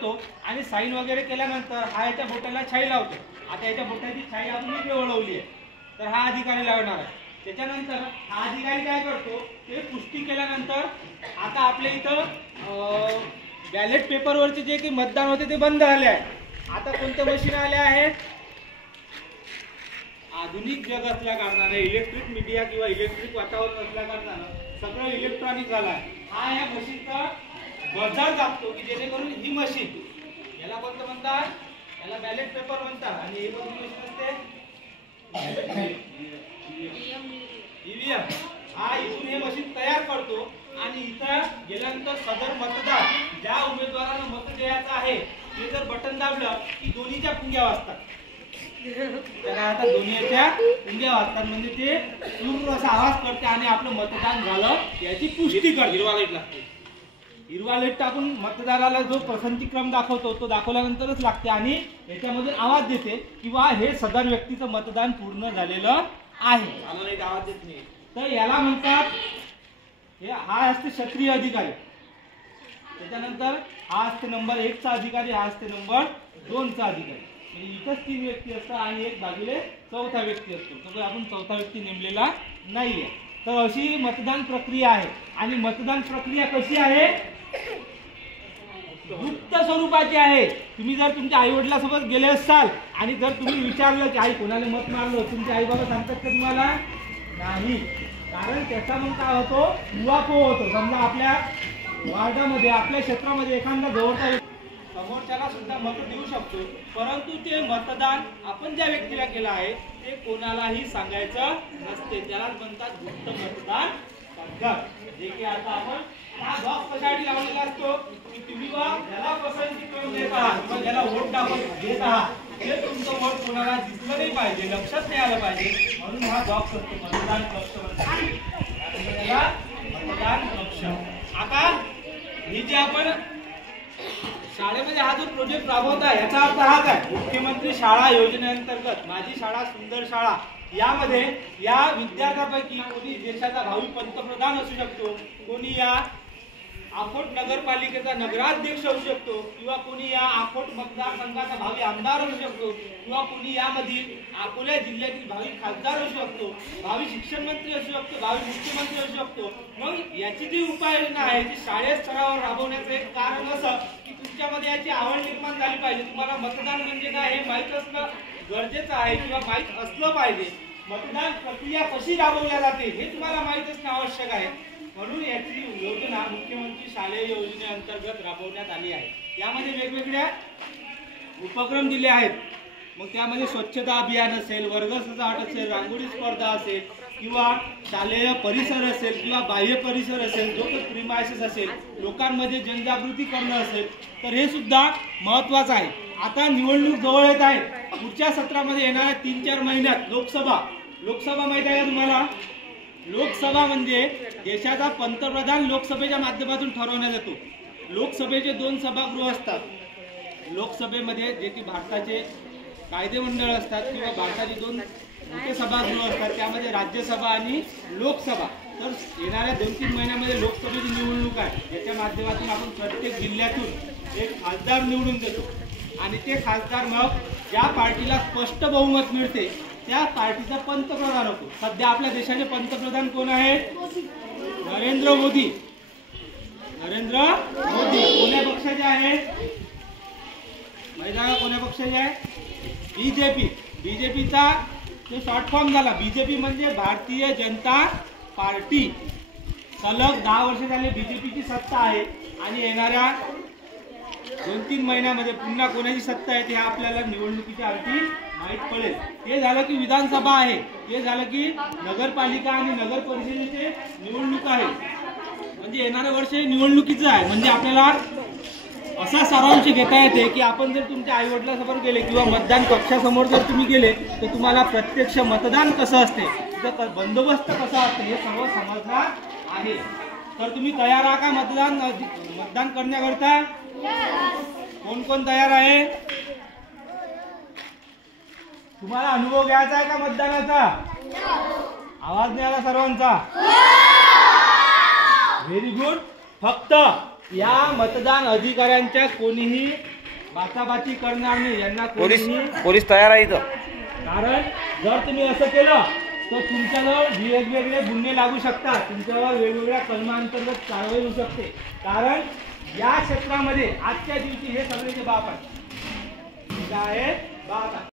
करतो आणि साईन वगैरे केल्यानंतर हा याच्या बोटाला छाई लावतो. आता याच्या बोटाची छाई आपण इकडे वळवली आहे, तर हा अधिकारी लावणार आहे. त्याच्यानंतर हा अधिकारी काय करतो, ते पुष्टी केल्यानंतर आता आपल्या इथं बॅलेट पेपरवरचे जे काही मतदान होते ते बंद झाले आहे. आता कोणत्या मशीन आल्या आहेत, आधुनिक जग असल्या कारणाने, इलेक्ट्रिक मीडिया किंवा इलेक्ट्रिक वातावरण असल्या कारणाने सगळं इलेक्ट्रॉनिक झालं आहे. हा या मशीनचा बजार दाबतो की जेणेकरून ही मशीन, याला कोणतं म्हणतात, याला बॅलेट पेपर म्हणतात. आणि हे कोणती मशीन असते, ईव्हीएम. हा इथून हे मशीन तयार करतो आणि इथं गेल्यानंतर सदर मतदार ज्या उमेदवाराला मत द्यायचं आहे ते जर बटन दाबलं की दोन्हीच्या पुंग्या वाजतात. त्याला आता दोन्हीच्या पुंग्या वाजतात म्हणजे ते पूर्ण असा आवाज करते आणि आपलं मतदान झालं याची पुष्टी करते. हिरवा लाईट लागते. हिरवा लाईट टाकून मतदाराला जो पसंतीक्रम दाखवतो तो दाखवल्यानंतरच लागते आणि याच्यामध्ये आवाज देते किंवा हे सदर व्यक्तीचं मतदान पूर्ण झालेलं आहे. आवाज देत नाही तर याला म्हणतात, हा असते क्षत्रिय अधिकारी. त्याच्यानंतर हा असते नंबर 1 चा अधिकारी, हा असते नंबर 2 चा अधिकारी. म्हणजे इथंच 3 व्यक्ती असतात आणि एक बाजूले 4था व्यक्ती असतो. तर आपण 4था व्यक्ती नेमलेला नाहीये. तर अशी मतदान प्रक्रिया आहे. आणि मतदान प्रक्रिया कशी आहे, गुप्त स्वरूपाची आहे. तुम्ही जर तुमच्या आई वडिलांसोबत गेले असाल आणि जर तुम्ही विचारलं की आई कोणाला मत मारलं, तुमचे आई बाबा सांगतात का तुम्हाला, नाही. कारण त्याचा मग काय होतो, उहापोह होतो. समजा आपल्या वार्डामध्ये, आपल्या क्षेत्रामध्ये एखादा जवळचा समोरच्याला सुद्धा मत देऊ शकतो, परंतु ते मतदान आपण ज्या व्यक्तीला केलं आहे ते कोणालाही सांगायचं नसते. त्यालाच म्हणतात गुप्त मतदान पद्धत. जे की आता आपण हा बॉक्स कशासाठी लावलेला असतो की तुम्ही ज्याला पसंती करून देत आहात किंवा ज्याला वोट देत आहात ते तुमचं वोट कोणाला दिसलं नाही पाहिजे, लक्षात नाही आलं पाहिजे, म्हणून हा बॉक्स असतो मतदान कक्ष. मतदान कक्ष. आता ही जे आपण शाळेमध्ये हा जो प्रोजेक्ट राबवत आहे याचा अर्थ हाच आहे, मुख्यमंत्री शाळा योजनेअंतर्गत माझी शाळा सुंदर शाळा. यामध्ये या विद्यार्थ्यांपैकी कोणी देशाचा भावी पंतप्रधान असू शकतो, कोणी या आखोट नगरपालिकेचा नगराध्यक्ष असू शकतो, किंवा कोणी या आखोट मतदारसंघाचा भावी आमदार असू शकतो, किंवा कोणी यामधील अकोला जिल्ह्यातील भावी खासदार असू शकतो, भावी शिक्षण मंत्री असू शकतो, भावी मुख्यमंत्री असू शकतो. मग याची जी उपाययोजना आहे ती शाळेत स्तरावर राबवण्याचं एक कारण असं की तुमच्यामध्ये याची आवड निर्माण झाली पाहिजे. तुम्हाला मतदान म्हणजे काय हे माहीत असणं गरजेचं आहे किंवा माहीत असलं पाहिजे. मतदान प्रक्रिया कशी राबवल्या जाते हे तुम्हाला माहीत असणं आवश्यक आहे. म्हणून याची योजना मुख्यमंत्री शालेय योजनेअंतर्गत राबवण्यात आली आहे. यामध्ये वेगवेगळ्या उपक्रम दिले आहेत. मग त्यामध्ये स्वच्छता अभियान असेल, वर्ग सजावट असेल, रांगोळी स्पर्धा असेल, किंवा शालेय परिसर असेल किंवा बाह्य परिसर असेल, जो काही प्रिमायसेस असेल, लोकांमध्ये जनजागृती करणं असेल, तर हे सुद्धा महत्त्वाचं आहे. आता निवडणूक जवळ येत आहे. पुढच्या सत्रामध्ये येणाऱ्या 3-4 महिन्यात लोकसभा माहिती आहे का तुम्हाला? लोकसभा म्हणजे देशाचा पंतप्रधान लोकसभेच्या माध्यमातून ठरवण्यात येतो. लोकसभेचे 2 सभागृह असतात. लोकसभेमध्ये जे की भारताचे कायदेमंडळ असतात किंवा भारताचे 2 मोठे सभागृह असतात, त्यामध्ये राज्यसभा आणि लोकसभा. तर येणाऱ्या 2-3 महिन्यामध्ये लोकसभेची निवडणूक आहे. याच्या माध्यमातून आपण प्रत्येक जिल्ह्यातून एक खासदार निवडून देतो आणि ते खासदार मग ज्या पार्टीला स्पष्ट बहुमत मिळते त्या पार्टीचा पंतप्रधान होतो. सध्या आपल्या देशाचे पंतप्रधान कोण आहेत? नरेंद्र मोदी. कोण्या पक्षाचे आहेत? माहिती आहे कोण्या पक्षाचे आहे? बीजेपीचा जो शॉर्ट फॉर्म झाला बीजेपी म्हणजे भारतीय जनता पार्टी. सलग 10 वर्ष झाले बीजेपीची सत्ता आहे आणि येणाऱ्या 2-3 महिन्यामध्ये पुन्हा कोणाची सत्ता आहे ते आपल्याला निवडणुकीच्या अर्थी माहीत पडेल. हे झालं की विधानसभा आहे, हे झालं की नगरपालिका आणि नगर परिषदेचे निवडणूक आहे. म्हणजे येणारं वर्ष हे निवडणुकीचं आहे. म्हणजे आपल्याला असा सारांश घेता येते की आपण जर तुमच्या आई वडिलांसमोर गेले किंवा मतदान कक्षासमोर जर तुम्ही गेले तर तुम्हाला प्रत्यक्ष मतदान कसं असते, तिथं बंदोबस्त कसा असते हे सर्व समजणार आहे. तर तुम्ही तयार आहात का मतदान करण्याकरता? कोण कोण तयार आहे? तुम्हाला अनुभव घ्यायचा आहे का मतदानाचा? आवाज नाही आला सर्वांचा? Very good. फक्त या मतदान अधिकाऱ्यांच्या कोणीही बाचाबाची करणार नाही, यांना पोलीस तयार आहे इथं. कारण जर तुम्ही असं केलं तर तुमच्यावर वेगवेगळे गुन्हे लागू शकतात, तुमच्यावर वेगवेगळ्या कलमांतर्गत कारवाई होऊ शकते. कारण या क्षेत्रामध्ये आजच्या दिवशी हे सगळे जे बाप आहेत